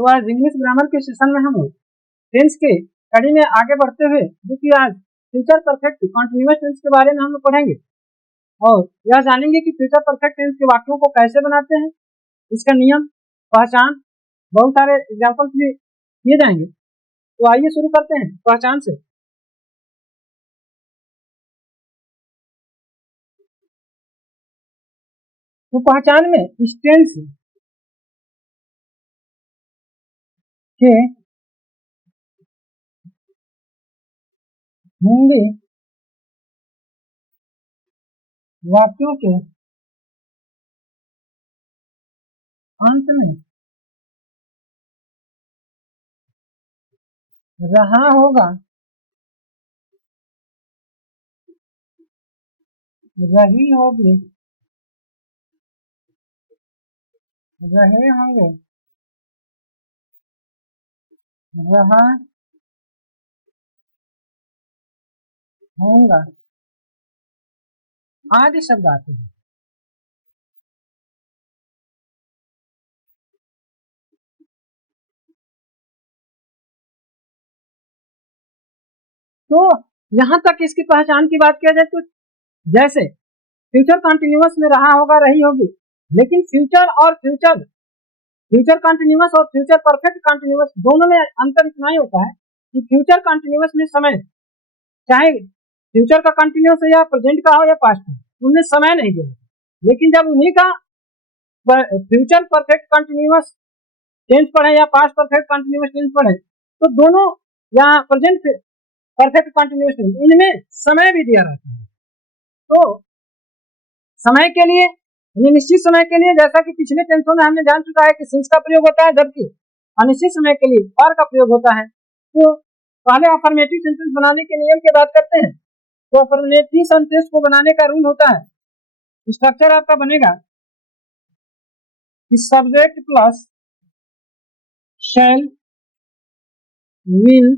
तो आज English grammar के सेशन में हम टेंस के कड़ी में आगे बढ़ते हुए जो कि आज फ्यूचर परफेक्ट कॉन्टिन्यूअस टेंस के बारे में हम लोग पढ़ेंगे और यह जानेंगे कि फ्यूचर परफेक्ट टेंस के वाक्यों को कैसे बनाते हैं, इसका नियम, पहचान, बहुत सारे एग्जाम्पल्स भी दिए जाएंगे। तो आइए शुरू करते हैं पहचान से। तो पहचान में इस टेंस के हिंदी वाक्यों के अंत में रहा होगा, रही होगी, रहे होंगे, रहा होगा आदि शब्द आते हैं। तो यहाँ तक इसकी पहचान की बात किया जाए तो जैसे फ्यूचर कंटिन्यूअस में रहा होगा, रही होगी, लेकिन फ्यूचर कंटिन्यूअस और फ्यूचर परफेक्ट कंटिन्यूअस दोनों में अंतर इतना ही होता है कि फ्यूचर कंटिन्यूअस में समय, चाहे फ्यूचर का कंटिन्यूअस हो या प्रेजेंट का हो या पास्ट का, उनमें समय नहीं देगा। लेकिन जब उन्हीं का फ्यूचर परफेक्ट कंटिन्यूअस टेंस पढ़े या पास्ट परफेक्ट कंटिन्यूअस टेंस पढ़े तो दोनों या प्रेजेंट परफेक्ट कंटिन्यूअस टेंस, इनमें समय भी दिया रहता है। तो समय के लिए, निश्चित समय के लिए, जैसा कि पिछले टेंसों में हमने जान चुका है कि सिंस का प्रयोग होता है, जबकि अनिश्चित समय के लिए फॉर का प्रयोग होता है। तो पहले अफर्मेटिव सेंटेंस बनाने के नियम की बात करते हैं। तो अफर्मेटिव सेंटेंस को बनाने का रूल होता है, स्ट्रक्चर आपका बनेगा कि subject plus shall, will,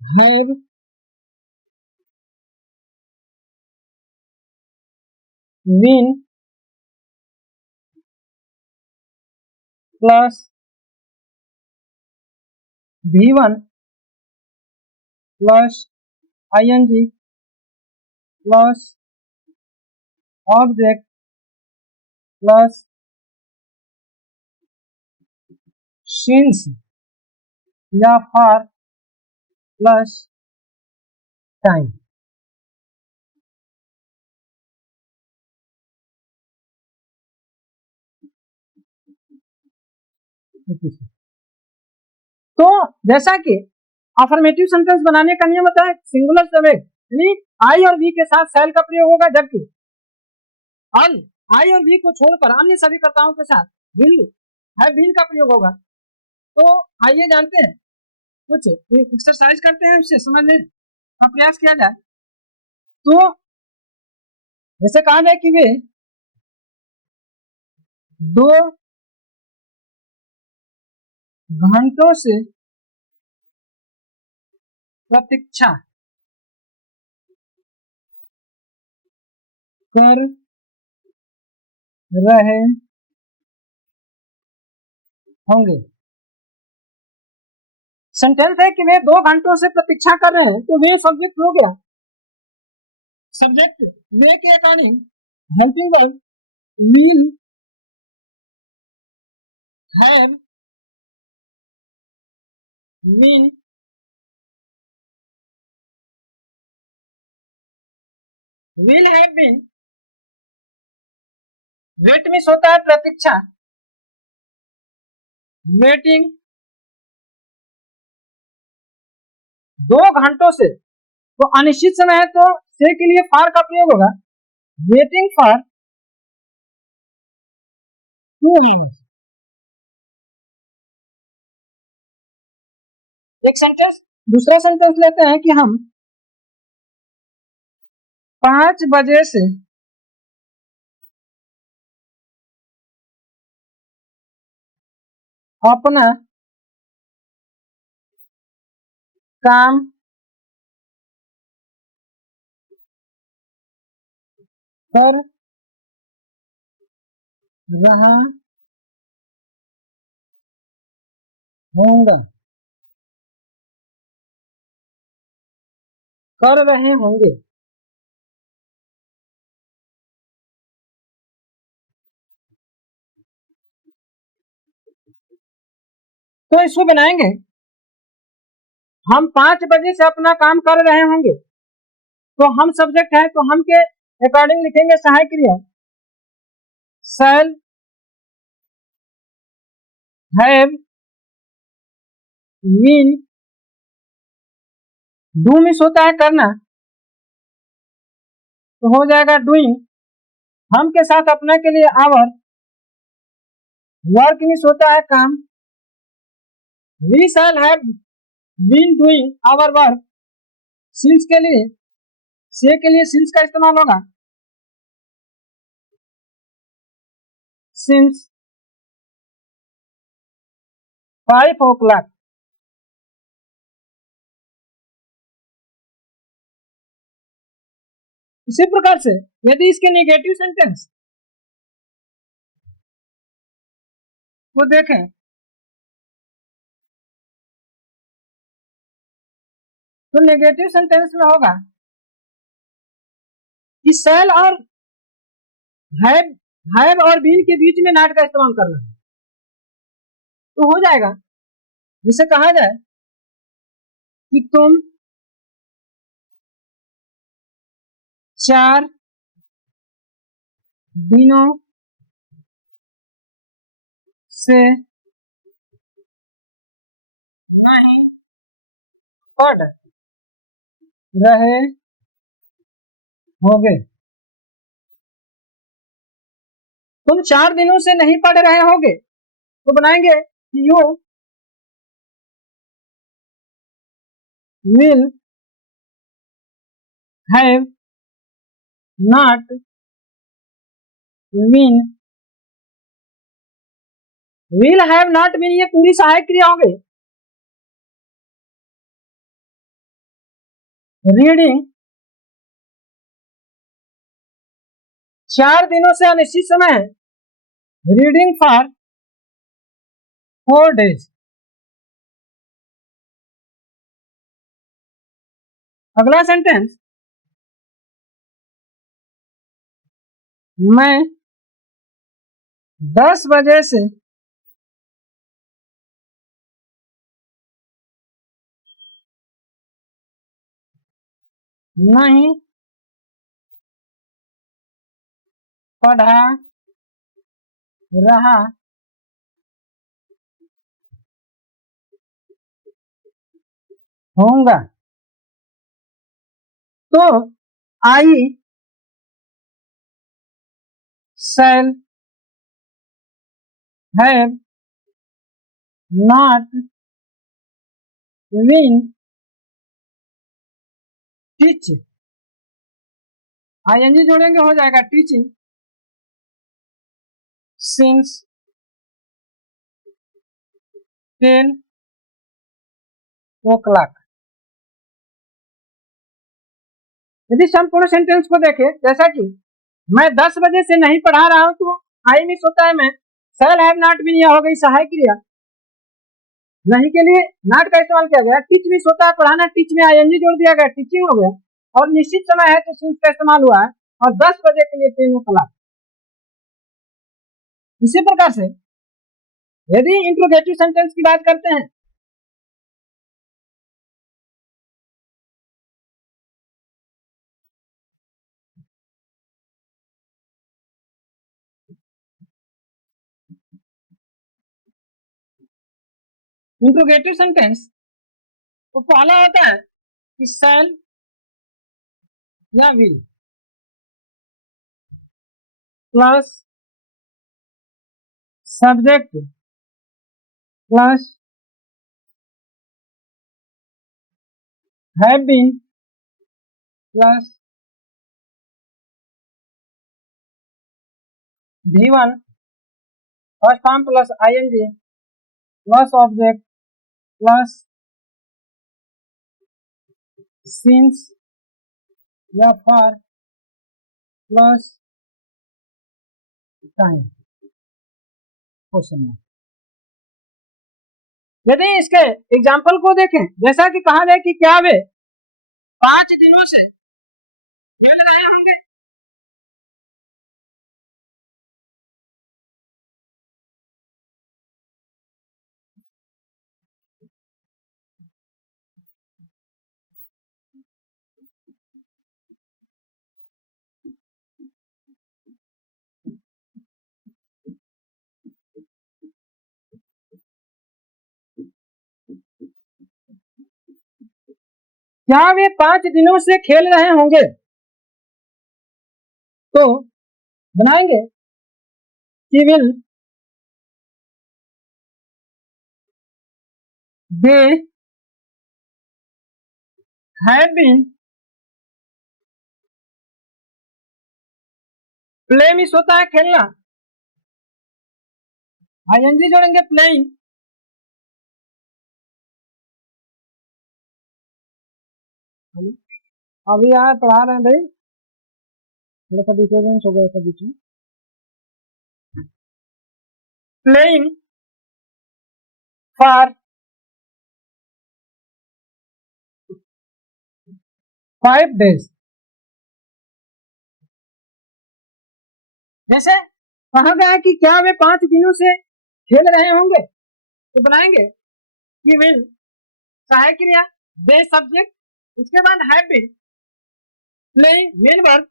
have, been plus V1 plus ing plus object plus since या फॉर प्लस टाइम। तो जैसा कि अफर्मेटिव सेंटेंस बनाने का नियम होता है सिंगुलर सब्जेक्ट यानी आई और वी के साथ शैल का प्रयोग होगा, जबकि आई और वी को छोड़कर अन्य सभी कर्ताओं के साथ विल, हैव बीन का प्रयोग होगा। तो आइए जानते हैं, कुछ एक्सरसाइज करते हैं, उससे समझने का प्रयास किया जाए। तो जैसे कहा जाए कि वे 2 घंटों से प्रतीक्षा कर रहे होंगे। सेंटेंस है कि वे 2 घंटों से प्रतीक्षा कर रहे हैं, तो वे सब्जेक्ट हो गया। सब्जेक्ट वे के according helping verb will, have, been, will have been, wait मिस होता है प्रतीक्षा, वेटिंग 2 घंटों से, तो अनिश्चित समय है तो से के लिए फॉर का प्रयोग होगा, वेटिंग फॉर 2 आवर्स। एक सेंटेंस, दूसरा सेंटेंस लेते हैं कि हम 5 बजे से अपना काम कर रहा होंगे, कर रहे होंगे। तो इसको बनाएंगे, हम 5 बजे से अपना काम कर रहे होंगे, तो हम सब्जेक्ट है तो हम के अकॉर्डिंग लिखेंगे सहायक क्रिया शैल हैव बीन, डू मिस होता है करना तो हो जाएगा डूइंग, हम के साथ अपना के लिए आवर, वर्क मिस होता है काम, we shall have been doing our work, since के लिए से के लिए सिंस का इस्तेमाल होगा, सिंस 5 o'clock। इसी प्रकार से यदि इसके नेगेटिव सेंटेंस को देखें तो नेगेटिव सेंटेंस में होगा कि शैल और हैव और बीन के बीच में नॉट का इस्तेमाल करना है, तो हो जाएगा जिसे कहा जाए कि तुम 4 दिनों से नहीं पढ़ रहे होगे, तुम 4 दिनों से नहीं पढ़ रहे होगे, तो बनाएंगे you will have not been, will have not been ये पूरी सहायक क्रिया हो गई, रीडिंग 4 दिनों से अनिश्चित समय है, रीडिंग फॉर 4 days। अगला सेंटेंस, मैं 10 बजे से नहीं पढ़ा रहा होऊंगा, तो I shall have not been teach, ING जोड़ेंगे हो जाएगा टीचिंग सिंस 10 o'clock। यदि संपूर्ण सेंटेंस को देखें, जैसा कि मैं 10 बजे से नहीं पढ़ा रहा हूं, तो आई मिस होता है मैं, शैल हैव नॉट बीन यह हो गई सहायक क्रिया, नहीं के लिए नॉट का इस्तेमाल किया गया, टीच मिस होता है पढ़ाना, टीच में आईएनजी जोड़ दिया गया, टीचिंग हो गया, और निश्चित समय है तो सिंस का इस्तेमाल हुआ है, और 10 बजे के लिए 10 o'clock। इसी प्रकार से यदि इंट्रोगेटिव सेंटेंस की बात करते हैं, इंट्रोगेटिव सेंटेंस तो पहला होता है कि शैल या will plus subject plus have been plus V1 first form plus ING plus object plus since या for plus time, question mark. यदि इसके एग्जाम्पल को देखें, जैसा कि कहा जाए कि क्या वे 5 दिनों से खेल रहे होंगे, क्या वे 5 दिनों से खेल रहे होंगे, तो बनाएंगे कि will they have been play मिस होता है खेलना, आईएनजी जोड़ेंगे प्लेइंग, अभी यार पढ़ा रहे हैं भाई, थोड़ा सा डिस्टर्बेंस हो गया था बीच में। प्लेइंग फॉर 5 days, जैसे कहा गया कि क्या वे 5 दिनों से खेल रहे होंगे, तो बनाएंगे कि विल सहायक क्रिया, दे सब्जेक्ट, उसके बाद have been playing main verb,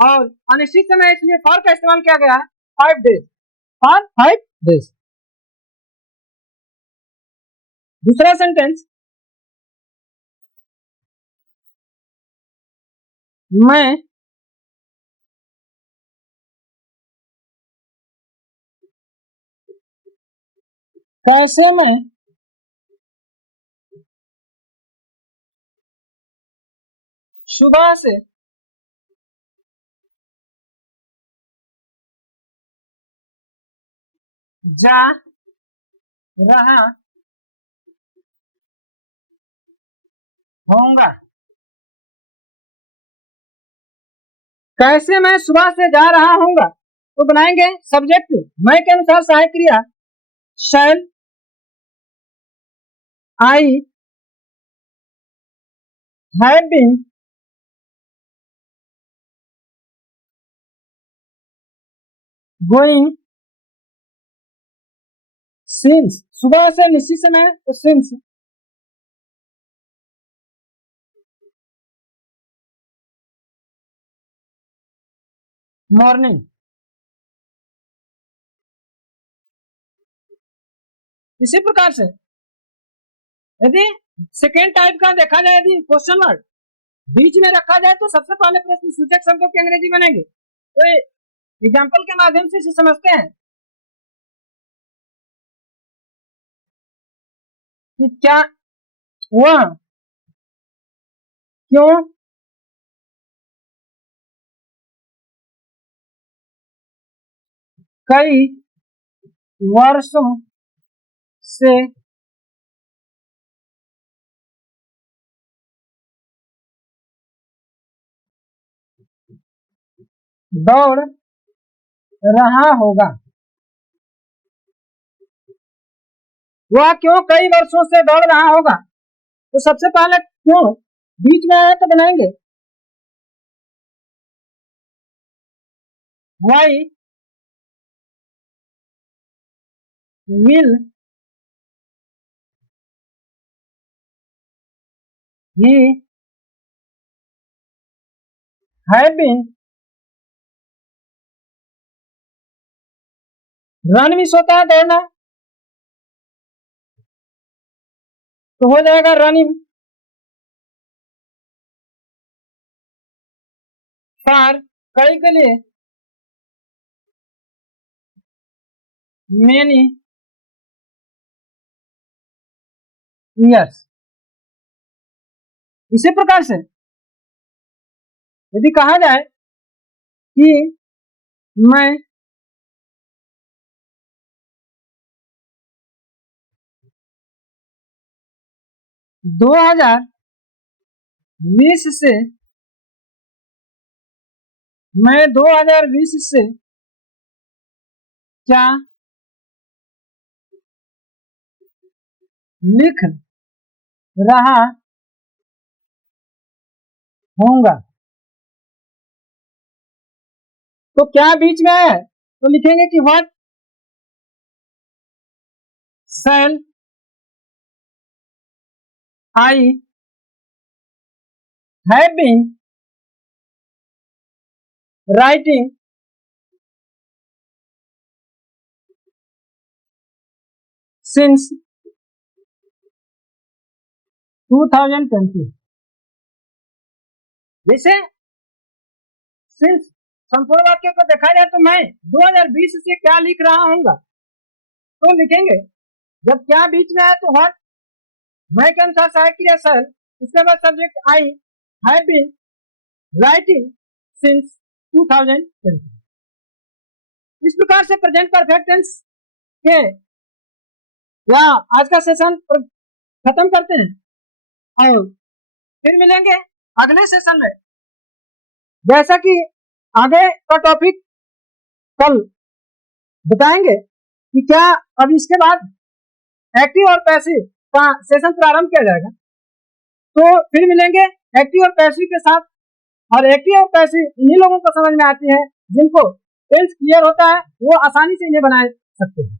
और अनिश्चित समय इसलिए फॉर का इस्तेमाल किया गया है 5 days, फॉर 5 days। दूसरा सेंटेंस, मैं कैसे में सुबह से जा रहा होऊंगा, कैसे मैं सुबह से जा रहा होऊंगा, तो बनाएंगे सब्जेक्ट मैं के अनुसार सहायक क्रिया shall I have been going since, सुबह से निश्चित समय तो सिंस, मॉर्निंग। इसी प्रकार से यदि सेकेंड टाइप का देखा जाए, यदि क्वेश्चन वर्ड बीच में रखा जाए तो सबसे पहले प्रश्न सूचक शब्दों की अंग्रेजी बनेंगे। तो एग्जाम्पल के माध्यम से इसे समझते हैं कि क्या हुआ, क्यों, कई वर्षों से दौड़ रहा होगा, वह क्यों कई वर्षों से दौड़ रहा होगा। तो सबसे पहले क्यों बीच में आया तो बनाएंगे why will he have been run मिस होता है दौड़ना, तो हो जाएगा रनिंग फॉर कई के लिए मेनी ईयर्स। इसी प्रकार से यदि कहा जाए कि मैं 2020 से 2020 से क्या लिख रहा होऊंगा। तो क्या बीच में है, तो लिखेंगे कि what shall I have been writing since 2020। जैसे सिंस संपूर्ण वाक्य को देखा जाए तो मैं 2020 से क्या लिख रहा हूँगा, तो लिखेंगे जब क्या बीच में है तो व्हाट, मैं के अनुसार सहायक क्रिया शैल, उसके बाद subject I have been writing since 2020। इस प्रकार से प्रेजेंट परफेक्ट टेंस के या आज का सेशन खत्म करते हैं और फिर मिलेंगे अगले सेशन में। जैसा कि आगे का टॉपिक कल बताएंगे कि क्या अब इसके बाद एक्टिव और पैसिव का सेशन प्रारंभ किया जाएगा, तो फिर मिलेंगे एक्टिव और पैसिव के साथ। और एक्टिव और पैसिव इन्हीं लोगों को समझ में आती है जिनको टेंस क्लियर होता है, वो आसानी से इन्हें बना सकते हैं।